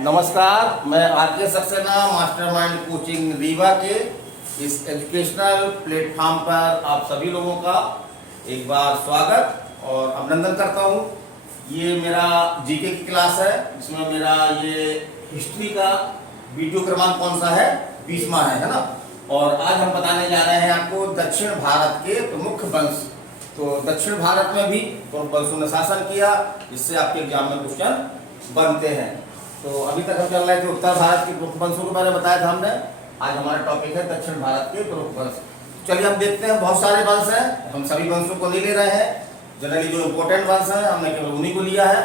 नमस्कार, मैं RK Saxena Mastermind coaching Rewa के इस एजुकेशनल प्लेटफॉर्म पर आप सभी लोगों का एक बार स्वागत और अभिनंदन करता हूं। ये मेरा जीके की क्लास है, जिसमें मेरा ये हिस्ट्री का वीडियो क्रमांक कौन सा है, 20वां है ना। और आज हम बताने जा रहे हैं आपको दक्षिण भारत के प्रमुख वंश। तो दक्षिण भारत में भी प्रमुख वंशों ने शासन किया, जिससे आपके एग्जाम में क्वेश्चन बनते हैं। तो अभी तक हम चल रहे थे उत्तर भारत के प्रमुख वंशों के बारे में बताया था हमने। आज हमारा टॉपिक है दक्षिण भारत के प्रमुख वंश। चलिए हम देखते हैं, बहुत सारे वंश हैं, हम सभी वंशों को नहीं ले रहे हैं। जनरली जो इम्पोर्टेंट वंश है हमने केवल उन्हीं को लिया है।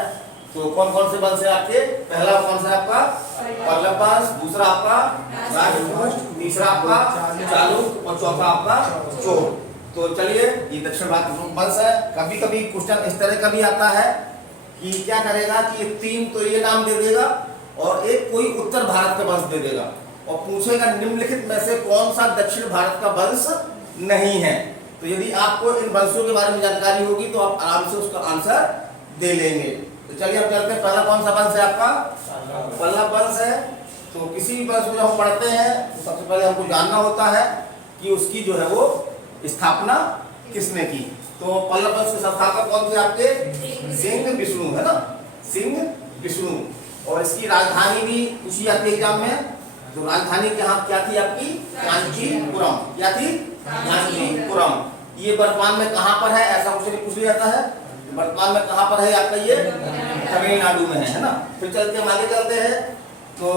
तो कौन कौन से वंश है आपके? पहला वंश है आपका पल्लव वंश, दूसरा आपका राजपूत, तीसरा आपका चालुक्य और चौथा आपका चोल। तो चलिए, ये दक्षिण भारत का प्रमुख वंश है। कभी कभी क्वेश्चन इस तरह का भी आता है कि क्या करेगा कि ये तीन तो ये नाम दे देगा और एक कोई उत्तर भारत का वंश दे देगा और पूछेगा निम्नलिखित में से कौन सा दक्षिण भारत का वंश नहीं है। तो यदि आपको इन वंशों के बारे में जानकारी होगी तो आप आराम से उसका आंसर दे लेंगे। तो चलिए हम चलते हैं। पहला कौन सा वंश है आपका? पल्लव वंश है। तो किसी भी वंश को जब हम पढ़ते हैं तो सबसे पहले हमको जानना होता है कि उसकी जो है वो स्थापना किसने की। तो पल्लव वंश के संस्थापक कौन थे आपके? सिंह विष्णु, है ना, सिंह विष्णु। और इसकी राजधानी भी पूछी जाती है एग्जाम में। तो राजधानी क्या थी आपकी? कांचीपुरम। क्या थी? कांचीपुरम। ये वर्तमान में कहाँ पर है, ऐसा क्वेश्चन पूछ लिया जाता है। वर्तमान में कहाँ पर है आपका? ये तमिलनाडु में है ना। फिर चलते हम आगे चलते हैं। तो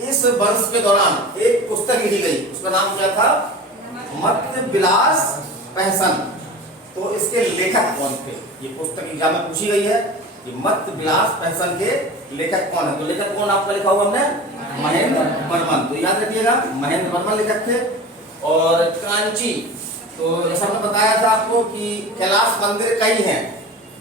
इस वंश के दौरान एक पुस्तक लिखी गई, उसका नाम क्या था? मत्स्य विलास पेंशन। तो इसके लेखक कौन थे? ये पुस्तक एग्जाम में पूछी गई है कि मत्स्य विलास पेंशन के लेखक कौन है। तो लेखक कौन आपका लिखा हुआ हमने? महेंद्र वर्मन। तो याद रखिएगा, महेंद्र वर्मन लेखक थे। और कांची, तो जैसा हमने बताया था आपको कि कैलाश मंदिर कई हैं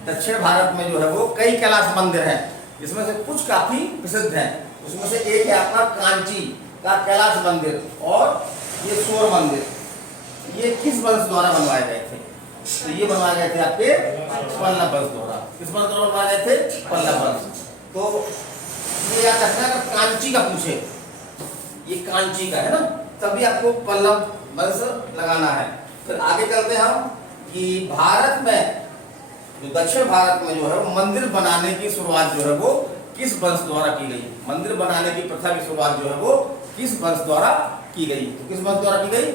दक्षिण भारत में, जो है वो कई कैलाश मंदिर हैं, जिसमें से कुछ काफी प्रसिद्ध हैं। उसमें से एक है आपका कांची का कैलाश मंदिर और ये सूर्य मंदिर। ये किस वंश द्वारा बनवाए गए थे? तो ये बनवाए गए थे आपके पल्लव वंश द्वारा। किस वंश द्वारा बनवाए गए थे? पल्लव वंश। तो ये याद रखना, अगर कांची का पूछे, ये कांची का है ना, तभी आपको पल्लव वंश लगाना है। फिर आगे चलते हैं हम कि भारत में, जो दक्षिण भारत में जो है वो मंदिर बनाने की शुरुआत जो है वो किस वंश द्वारा की गई? मंदिर बनाने की प्रथा की शुरुआत जो है वो किस वंश द्वारा की गई? तो किस वंश द्वारा की गई?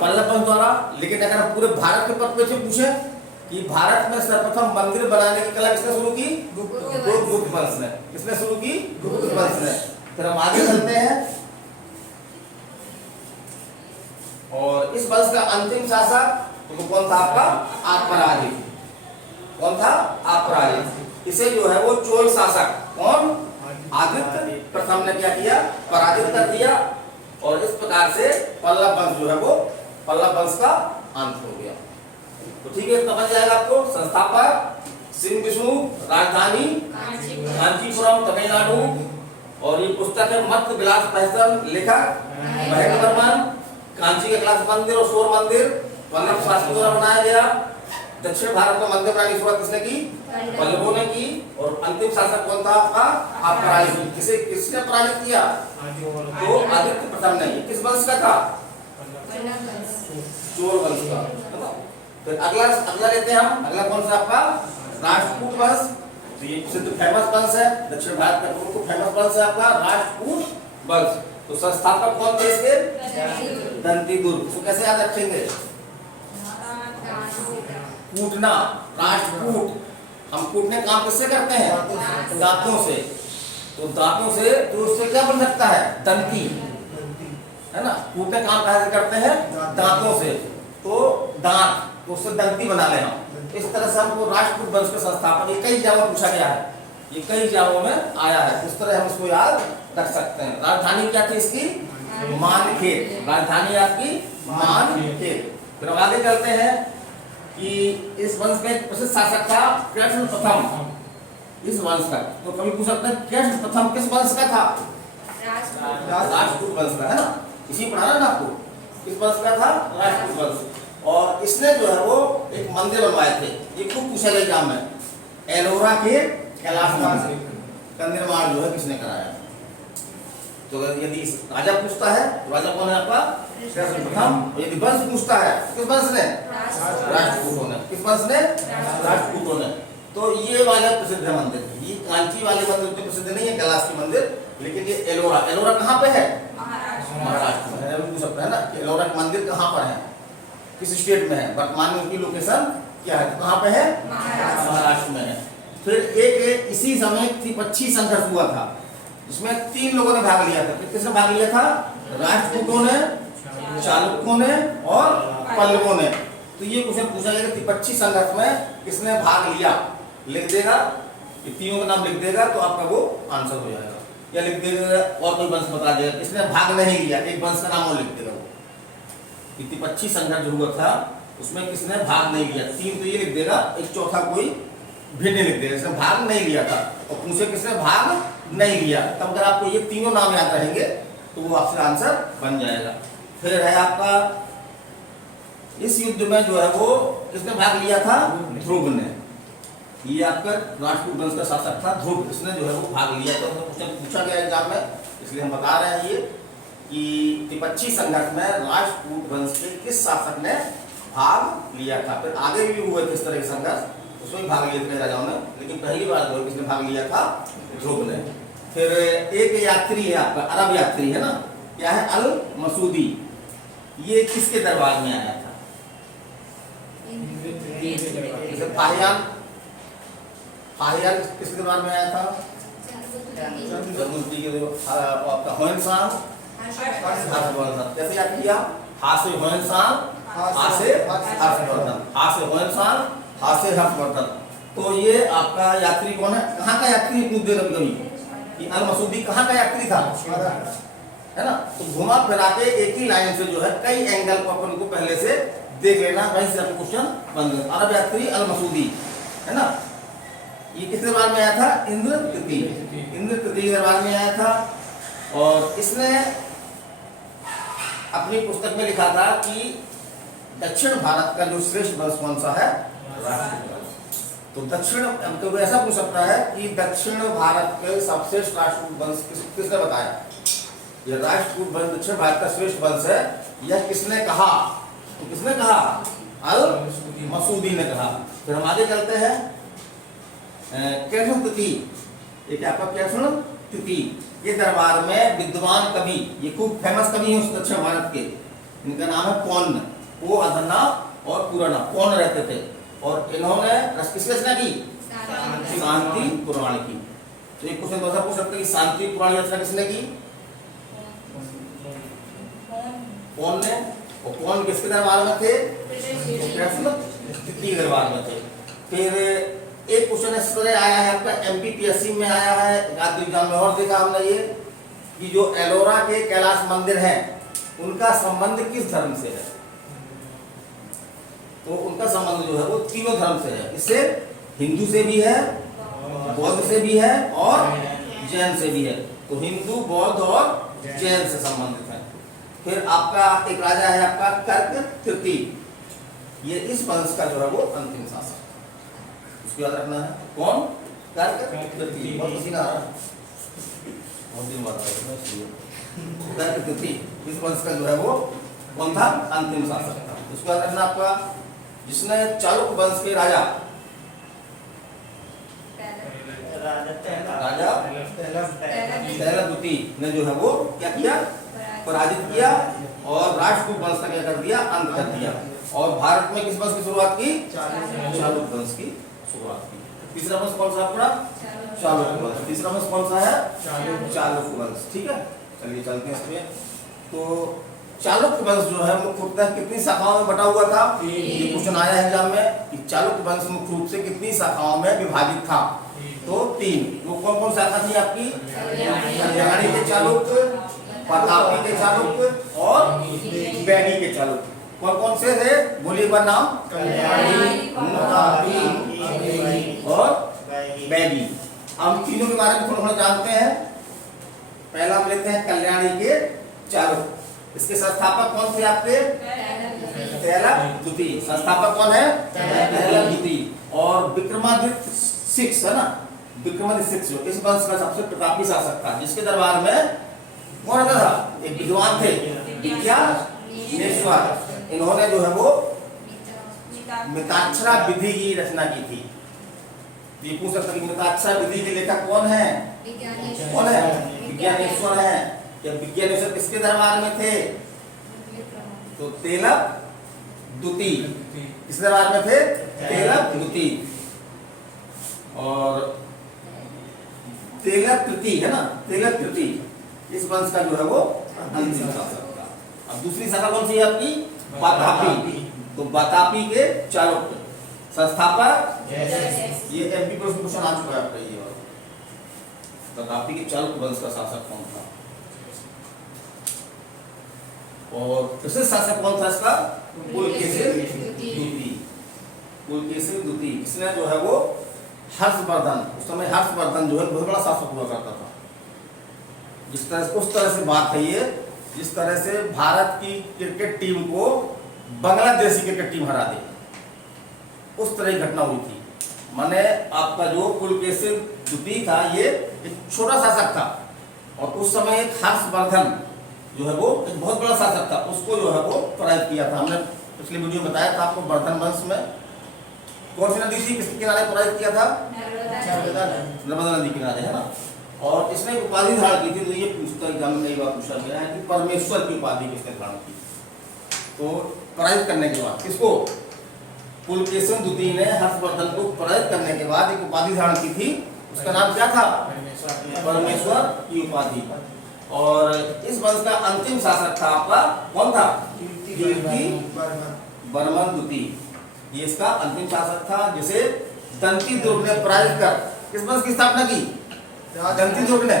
पल्लव वंश द्वारा। लेकिन अगर हम पूरे भारत के पद पे से पूछे कि भारत में सर्वप्रथम मंदिर बनाने की कला किसने शुरू की? गुप्त वंश ने। किसने शुरू की? गुप्त वंश ने। फिर हम आगे चलते हैं और इस वंश का अंतिम शासक तो कौन था आपका? अपराजित। कौन था? अपराजित। इसे जो है वो चोल शासक कौन? आदित्य प्रथम ने क्या किया? पराजित कर दिया। और इस प्रकार से पल्लव वंश जो है वो पल्लव वंश का अंत हो गया। तो ठीक है, समझ जाएगा आपको। संस्थापक सिंह विष्णु, राजधानी कांचीपुरम तमिलनाडु, और ये पुस्तक है मत्स्य विलास पेंशन, लेखक महेंद्र वर्मन। कांची के कैलाश मंदिर और सूर्य मंदिर पल्लव शासकों द्वारा बनाया गया। दक्षिण भारत में मंदिर बनाने की शुरुआत किसने की? पल्लवों ने की। और अंतिम शासक कौन था आपका? अपराजित। किसने पराजित किया? तो आदित्य प्रथम ने। किस वंश का था? चोल वंश का। फिर अगला लेते हैं हम। अगला कौन सा आपका? राजपूत वंश। तो ये प्रसिद्ध फेमस वंश है, दक्षिण भारत का प्रमुख फेमस वंश है आपका राजपूत वंश। तो संस्थापक कौन थे इसके? दंतीदुर्ग। तो कैसे याद रखेंगे? कूटना, राजपूत। हम कूटने काम किससे करते हैं? दांतों से। तो दांतों से तो उससे क्या बन सकता है? दंती, है ना। कूटने काम कैसे करते हैं? दांतों से। तो दांत, तो उससे दंती बना ले हम। इस तरह से हमको राजपूत वंश के संस्थापक, ये कई एग्जाम में पूछा गया है, ये कई एग्जामों में आया है। इस तरह हम इसको याद रख सकते हैं। राजधानी क्या थी इसकी? मानखेड़। राजधानी आपकी मानखेड़। फिर आगे चलते हैं कि इस वंश का एक प्रसिद्ध शासक था कृष्ण प्रथम। इस वंश का तो कभी पूछ सकते हैं कृष्ण प्रथम किस वंश का था? राजपूत वंश का, है ना। इसी पढ़ाना ना आपको। किस वंश का था? राजपूत वंश। और इसने जो है वो एक मंदिर बनवाए थे, ये खूब पूछा गया एग्जाम में। एलोरा के कैलाश मंदिर। का निर्माण जो है किसने कराया। तो यदि राजा पूछता है तो राजा कौन है आपका प्रथम, यदि वंश पूछता है किस वंश ने, राष्ट्रकूटों ने। किस वंश ने, राष्ट्रकूटों ने। तो ये वाला प्रसिद्ध है मंदिर। ये कांची वाले मंदिर उतने प्रसिद्ध नहीं है, कैलाश की मंदिर, लेकिन ये एलोरा, एलोरा कहाँ पे है, महाराष्ट्र में है। पूछ सकते हैं ना कि एलोरा का मंदिर कहाँ पर है, किस स्टेट में है, वर्तमान में उसकी लोकेशन क्या है, तो कहाँ पे है, महाराष्ट्र में है। फिर एक इसी समय त्रिपक्षीय संघर्ष हुआ था, जिसमें 3 लोगों ने भाग लिया था। किसने भाग लिया था, राष्ट्रकूटों ने, चालुक्यों ने और पल्लवों ने। तो ये क्वेश्चन पूछा गया कि त्रिपक्षीय संघर्ष में किसने भाग लिया, लिख देगा, ये तीनों का नाम लिख देगा तो आपका वो आंसर हो जाएगा। या लिख देगा और कोई वंश बता देगा किसने भाग नहीं लिया, एक वंश का नाम और लिख देगा। वो त्रिपक्षीय संघर्ष जो हुआ था उसमें किसने भाग नहीं लिया, 3 तो ये लिख देगा, एक चौथा कोई भिन्न लिख देगा, इसने भाग नहीं लिया था। और पूछे किसने भाग नहीं लिया, तब अगर आपको ये तीनों नाम याद रहेंगे तो वो आपसे आंसर बन जाएगा। फिर है आपका इस युद्ध में जो है वो किसने भाग लिया था, ध्रुव ने। ये आपका राष्ट्रकूट वंश का शासक था ध्रुव, इसने जो है वो भाग लिया था। तो पूछा गया एग्जाम में, इसलिए हम बता रहे हैं ये कि त्रिपक्षीय संघर्ष में राष्ट्रकूट वंश के किस शासक ने भाग लिया था। फिर आगे भी हुए किस तरह के संघर्ष, उसमें भाग लिए थे राजाओं ने, लेकिन पहली बार जो किसने भाग लिया था, ध्रुव ने। फिर एक यात्री है आपका, अरब यात्री है ना, क्या है, अल मसूदी। ये किसके दरबार में आया था, फाहियान, फाहियान किसके दरबार में आया था, जरमुर्ती के आपका होयनसांग, कैसे याद किया, हासे होयनसांग, हासे हर्षवर्धन, हासे होयनसांग, हासे हर्षवर्धन। तो ये आपका यात्री कौन है, कहाँ का यात्री पूछ दे कभी कि अल मसूदी कहाँ का यात्री था, है ना। तो घुमा फिरा के एक ही लाइन से जो है कई एंगल को अपन को पहले से देख लेना, वहीं से आपको क्वेश्चन बन गया। अरब यात्री अल मसूदी, है ना। ये किस दरबार में आया था, इंद्र तृतीय, इंद्र तृतीय दरबार में आया था। और इसने अपनी पुस्तक में लिखा था कि दक्षिण भारत का जो श्रेष्ठ वंश कौन सा है, राष्ट्रकूट वंश। तो दक्षिण, तो ऐसा पूछ सकता है कि दक्षिण भारत के सबश्रेष्ठ राष्ट्रकूट वंश किसने बताया, यह राष्ट्रकूट वंश दक्षिण भारत का श्रेष्ठ वंश है, यह किसने कहा, तो किसने कहा, अल मसूदी ने कहा। फिर हम आगे चलते हैं, कैठन तृतीय, एक आपका कैठन तृतीय, ये दरबार में विद्वान कवि, ये खूब फेमस कवि हैं उस दक्षिण भारत के, इनका नाम है पौन्न, वो अधना और पुराना कौन रहते थे। और इन्होंने किसकी रचना की, शांति पुराण की। तो एक क्वेश्चन दूसरा पूछ सकते हैं कि शांति पुराण की रचना किसने की, कौन ने, और कौन किसके दरबार में थे, तृतीय दरबार में थे। फिर एक क्वेश्चन इस तरह आया है आपका एमपीपीएससी में आया है, एग्जाम में और देखा हमने ये कि जो एलोरा के कैलाश मंदिर है उनका संबंध किस धर्म से है। तो उनका संबंध जो है वो तीनों धर्म से है, इससे हिंदू से भी है, बौद्ध से भी है और जैन से भी है। तो हिंदू, बौद्ध और जैन से संबंधित है। फिर आपका एक राजा है आपका कर्क तृतीय, ये इस वंश का जो है वो अंतिम शासक, उसको याद रखना है, कौन, कर्क तृतीय। बहुत पसीना आ रहा है, बहुत दिन बाद कर्क तृतीय, इस वंश का जो है वो कौन था, अंतिम शासक था। उसको याद रखना आपका, जिसने चालुक्य वंश के राजा द्वितीय ने जो है वो क्या किया, पराजित किया और राष्ट्रकूट वंश का क्या कर दिया, अंत कर दिया। और भारत में किस वंश की शुरुआत की, चालुक्य वंश की शुरुआत की। तीसरा वंश कौन सा आपका, चालुक्य वंश। तीसरा वंश कौन सा है, चालुक्य वंश। ठीक है, चलिए चलते हैं इसमें। तो चालुक्य वंश जो है मुख्यतः कितनी शाखाओं में बटा हुआ था, ये क्वेश्चन आया है एग्जाम में कि चालुक्य वंश मुख्य रूप से कितनी शाखाओं में विभाजित था। तो 3, वो कौन कौन शाखा थी आपकी, कल्याणी के चालुक्य, प्रतापी के चालुक्य और बैगी के चालुक्य। कौन कौन से थे, बोलिए एक बार नाम, कल्याणी, प्रतापी और बैगी। हम तीनों के बारे में थोड़ा जानते हैं। पहला हम लेते हैं कल्याणी के चालुक्य। इसके संस्थापक कौन थे आपके, तैलक द्वितीय। संस्थापक कौन है, तैलक द्वितीय। और विक्रमादित्य 6 है ना, विक्रमादित्य जो इस वंश का सबसे प्रतापी शासक था, जिसके दरबार में कौन रहता था? एक विद्वान थे, विज्ञानेश्वर। इन्होंने जो है वो मिताक्षरा विधि की रचना की थी। ये पूछ सकता है कि मिताक्षरा विधि के लेखक कौन है? कौन है? विज्ञानेश्वर है। जब विज्ञानेश्वर किसके दरबार में थे? तो तेलप द्वितीय। किस दरबार में थे? तेलप द्वितीय। और तेलप तृतीय है ना, तेलप तृतीय इस वंश का जो है वो अंतिम शासक था। अब दूसरी शाखा कौन सी है आपकी? वातापी। तो वातापी के चालुक्य संस्थापक, ये एमपी प्रश्न क्वेश्चन आ चुका है आपका ये वाला। वातापी के चालुक्य वंश का शासक कौन था? और प्रसिद्ध शासक कौन था इसका? पुलकेशिन द्वितीय। पुलकेशिन द्वितीय इसने जो है वो हर्षवर्धन, उस समय हर्षवर्धन जो है बहुत बड़ा शासक हुआ करता था। जिस तरह उस तरह से बात है ये, जिस तरह से भारत की क्रिकेट टीम को बांग्लादेशी क्रिकेट टीम हरा दी, उस तरह की घटना हुई थी। माने आपका जो पुलकेशिन द्वितीय था ये एक छोटा शासक था, और उस समय एक हर्षवर्धन जो है वो एक बहुत बड़ा शासक था, उसको जो है वो पराजित किया था। हमने पिछले वीडियो में बताया था आपको, वर्धन वंश में कौन सी नदी थी, किसके किनारे पराजित किया था? नर्मदा नदी किनारे, है ना। और इसने एक उपाधि धारण की थी, तो ये पूछता एग्जाम में कई बार पूछा गया है कि परमेश्वर की उपाधि किसने धारण की? तो पराजित करने के बाद किसको? पुलकेशिन द्वितीय ने हर्षवर्धन को पराजित करने के बाद एक उपाधि धारण की थी, उसका नाम क्या था? परमेश्वर की उपाधि। और इस वंश का अंतिम शासक था आपका कौन था? कीर्ति वर्मन द्वितीय। ये इसका अंतिम शासक था, जिसे दंती दुर्ग ने पराजित कर किस वंश की स्थापना की? दंती दुर्ग ने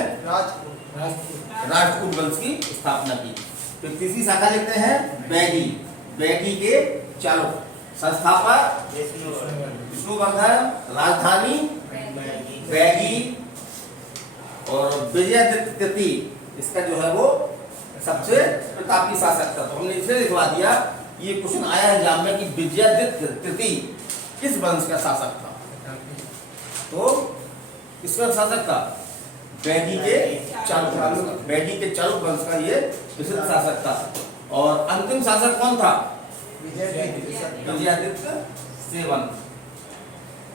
राजपूत वंश की स्थापना की। फिर तीसरी शाखा लिखते हैं बैगी। बैगी के चालुक्य संस्थापक विष्णुवर्धन, राजधानी बैगी, और विजयादित्य तृतीय इसका जो है वो सबसे प्रतापी शासक था। तो हमने इसे लिखवा दिया, ये क्वेश्चन आया है एग्जाम में कि विजयादित्य तृतीय किस वंश का शासक था? तो किसका शासक था? बैगी के चालुक्य। बैगी के चालुक्य वंश का ये प्रसिद्ध शासक था। और अंतिम शासक कौन था? विजयादित्य सेवन।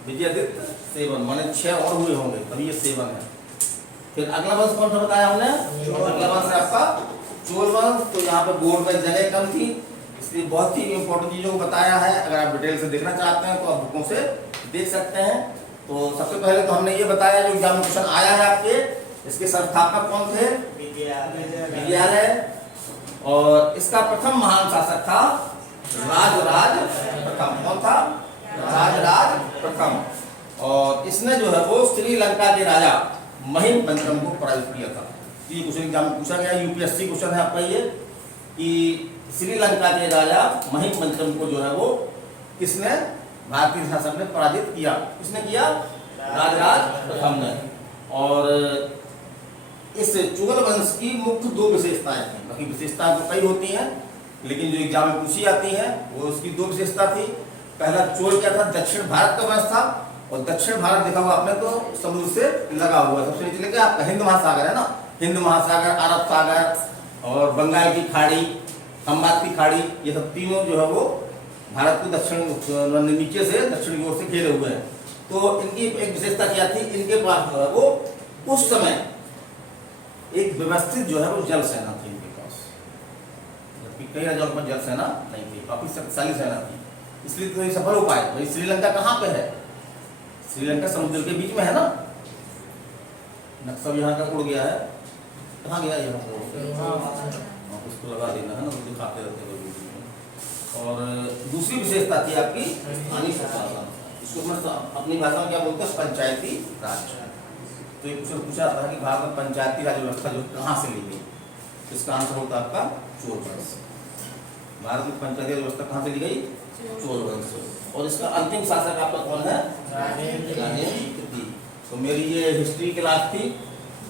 विजयादित्य सेवन माने 6 और हुए होंगे तभी ये 7 है। फिर अगला वंश कौन सा बताया हमने? अगला वंश आपका चोल वंश। तो यहाँ पे बोर्ड में जगह कम थी, इसलिए बहुत ही इंपॉर्टेंट चीजों को बताया है। अगर आप डिटेल से देखना चाहते हैं तो आप बुकों से देख सकते हैं। तो सबसे पहले तो हमने ये बताया जो एग्जाम में क्वेश्चन आया है आपके, इसके संस्थापक कौन थे? विद्यालय। और इसका प्रथम महान शासक था राजराज प्रथम। कौन था? राजराज प्रथम। और इसने जो है वो श्रीलंका के राजा महिम पंचम को पराजित किया था। ये क्वेश्चन एग्जाम में पूछा गया, यूपीएससी क्वेश्चन है आपका ये, कि श्रीलंका के राजा महिम पंचम को जो है वो किसने, भारतीय शासक ने पराजित किया? किसने किया? राजराज प्रथम ने। और इस चोल वंश की मुख्य 2 विशेषताएं थी। बाकी विशेषताएं तो कई होती हैं, लेकिन जो एग्जाम में पूछी जाती हैं वो उसकी 2 विशेषता थी। पहला चोल क्या था? दक्षिण भारत का वंश था, और दक्षिण भारत देखा हुआ आपने तो समुद्र से लगा हुआ। सबसे नीचे क्या आपका हिंद महासागर है ना, हिंद महासागर, अरब सागर और बंगाल की खाड़ी, खंबात की खाड़ी, ये सब तीनों जो है वो भारत को दक्षिण नीचे से दक्षिण की ओर से घेरे हुए हैं। तो इनकी एक विशेषता क्या थी? इनके पास जो है वो उस समय एक व्यवस्थित जो है वो जल सेना थी इनके पास, जबकि कई राज्यों पर जल सेना नहीं थी, काफी शक्तिशाली सेना थी। इसलिए तो ये सफल हो पाए। भाई श्रीलंका कहाँ पे है? श्रीलंका समुद्र के बीच में है ना। नक्शा यहाँ का उड़ गया है, कहाँ गया ये? उसको लगा देना है ना, तो दिखाते रहते हैं। और दूसरी विशेषता थी आपकी स्थानीय शासन। इसको अपनी भाषा में क्या बोलते हैं? पंचायती राज। तो एक क्वेश्चन पूछा था कि भारत में पंचायती राज व्यवस्था जो कहाँ से ली गई? इसका आंसर होता है आपका चोल वंश। भारत में पंचायती राज व्यवस्था कहाँ से ली गई? चोल वंश। और इसका अंतिम शासक आपका कौन है? राजेंद्र। तो मेरी ये हिस्ट्री क्लास थी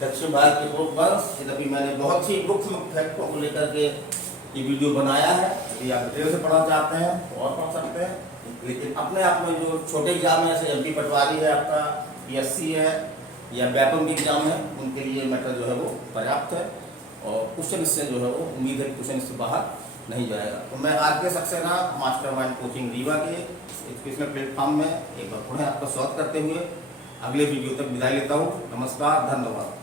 दक्षिण भारत के प्रमुख वंश। यद्यपि मैंने बहुत ही मुख्य फैक्टों को लेकर के ये वीडियो बनाया है। यदि आप डिटेल से पढ़ना चाहते हैं तो और पढ़ सकते हैं, लेकिन अपने आप में जो छोटे एग्जाम है, जैसे एमपी पटवारी है, आपका पीएससी है, या व्यापम के एग्जाम है उनके लिए मैटर जो है वो पर्याप्त है और क्वेश्चन इससे जो है वो उम्मीद है क्वेश्चन इससे बाहर नहीं जाएगा। तो मैं आर के सक्सेना मास्टरमाइंड कोचिंग रीवा के एजुकेशनल प्लेटफॉर्म में एक बार पुनः आपका स्वागत करते हुए अगले वीडियो तक विदाई लेता हूँ। नमस्कार, धन्यवाद।